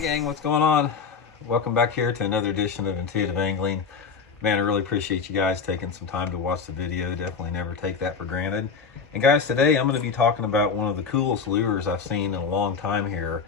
Hey gang, what's going on? Welcome back here to another edition of Intuitive Angling. Man, I really appreciate you guys taking some time to watch the video. Definitely never take that for granted. And guys, today I'm going to be talking about one of the coolest lures I've seen in a long time here.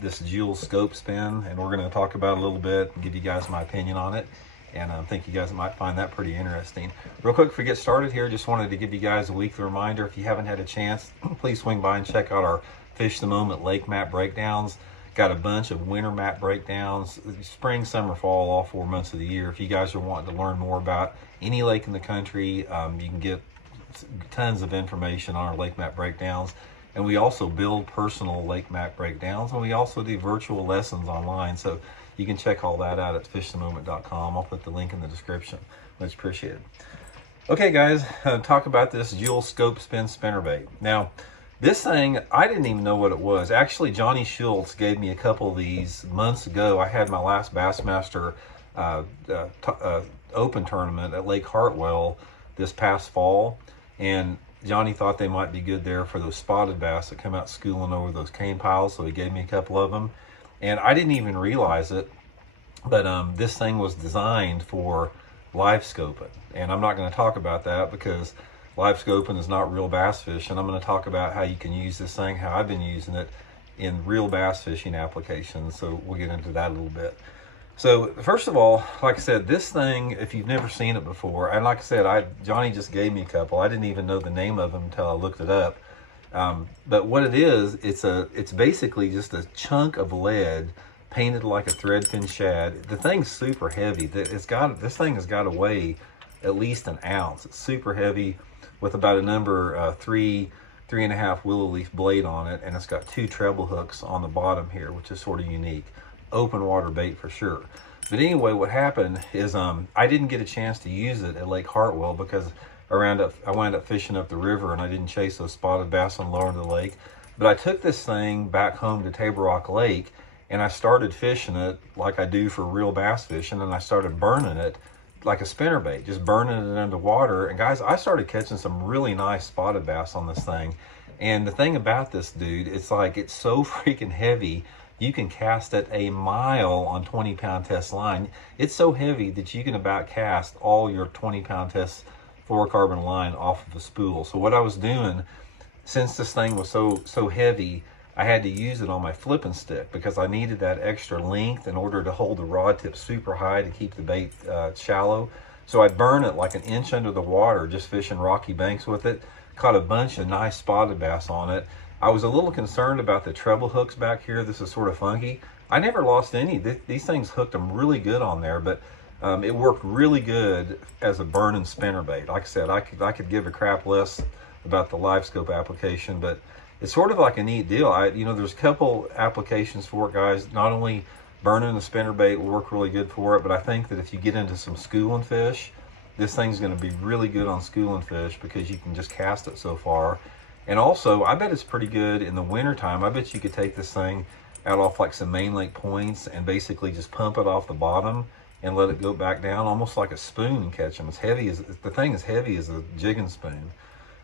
This Jewel Scope Spin, and we're going to talk about it a little bit and give you guys my opinion on it. And I think you guys might find that pretty interesting. Real quick, before we get started here, just wanted to give you guys a weekly reminder. If you haven't had a chance, please swing by and check out our Fish the Moment lake map breakdowns. Got a bunch of winter map breakdowns, spring, summer, fall, all 4 months of the year. If you guys are wanting to learn more about any lake in the country, you can get tons of information on our lake map breakdowns. And we also build personal lake map breakdowns, and we also do virtual lessons online. So you can check all that out at fishthemoment.com. I'll put the link in the description. Much appreciated. Okay, guys, talk about this Jewel Scope Spin spinnerbait. Now, this thing, I didn't even know what it was. Actually, Johnny Schultz gave me a couple of these months ago. I had my last Bassmaster Open tournament at Lake Hartwell this past fall, and Johnny thought they might be good there for those spotted bass that come out schooling over those cane piles, so he gave me a couple of them. And I didn't even realize it, but this thing was designed for live scoping. And I'm not going to talk about that because live scoping is not real bass fishing. I'm going to talk about how you can use this thing, how I've been using it in real bass fishing applications. So we'll get into that a little bit. So first of all, like I said, this thing, if you've never seen it before, and like I said, Johnny just gave me a couple. I didn't even know the name of them until I looked it up. But what it is, it's basically just a chunk of lead painted like a threadfin shad. The thing's super heavy. This thing has got to weigh at least an ounce. It's super heavy, with about a number 3.5 willow leaf blade on it, and it's got 2 treble hooks on the bottom here, which is sort of unique. Open water bait for sure. But anyway, what happened is I didn't get a chance to use it at Lake Hartwell because I wound up fishing up the river and I didn't chase those spotted bass on lower end of the lake. But I took this thing back home to Table Rock Lake and I started fishing it like I do for real bass fishing, and I started burning it like a spinnerbait, just burning it underwater. And guys, I started catching some really nice spotted bass on this thing. And the thing about this, dude, it's so freaking heavy. You can cast it a mile on 20-pound test line. It's so heavy that you can about cast all your 20-pound test fluorocarbon line off of a spool. So what I was doing, since this thing was so heavy, I had to use it on my flipping stick because I needed that extra length in order to hold the rod tip super high to keep the bait shallow. So I'd burn it like an inch under the water, just fishing rocky banks with it. Caught a bunch of nice spotted bass on it. I was a little concerned about the treble hooks back here. This is sort of funky. I never lost any. These things hooked them really good on there, but it worked really good as a burning spinnerbait. Like I said, I could give a crap less about the live scope application, but it's sort of like a neat deal. There's a couple applications for it, guys. Not only burning the spinnerbait will work really good for it, but I think that if you get into some schooling fish, this thing's going to be really good on schooling fish because you can just cast it so far. And also, I bet it's pretty good in the wintertime. I bet you could take this thing out off like some main lake points and basically just pump it off the bottom and let it go back down almost like a spoon and catch them. The thing is heavy as a jigging spoon.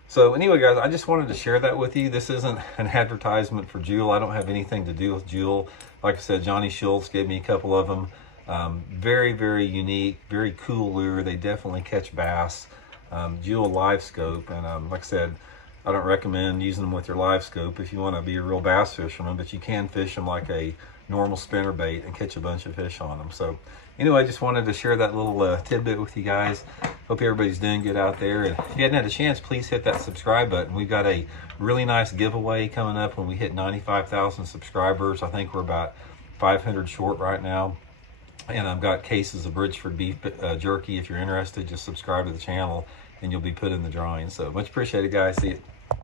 So anyway, guys, I just wanted to share that with you. This isn't an advertisement for Jewel. I don't have anything to do with Jewel. Like I said, Johnny Schultz gave me a couple of them. Very, very unique, very cool lure. They definitely catch bass. Jewel live scope, and like I said, I don't recommend using them with your live scope if you want to be a real bass fisherman, but you can fish them like a normal spinnerbait and catch a bunch of fish on them. So anyway, I just wanted to share that little tidbit with you guys. Hope everybody's doing good out there. And if you hadn't had a chance, please hit that subscribe button. We've got a really nice giveaway coming up when we hit 95,000 subscribers. I think we're about 500 short right now. And I've got cases of Bridgeford beef jerky. If you're interested, just subscribe to the channel and you'll be put in the drawing. So much appreciated, guys. See you.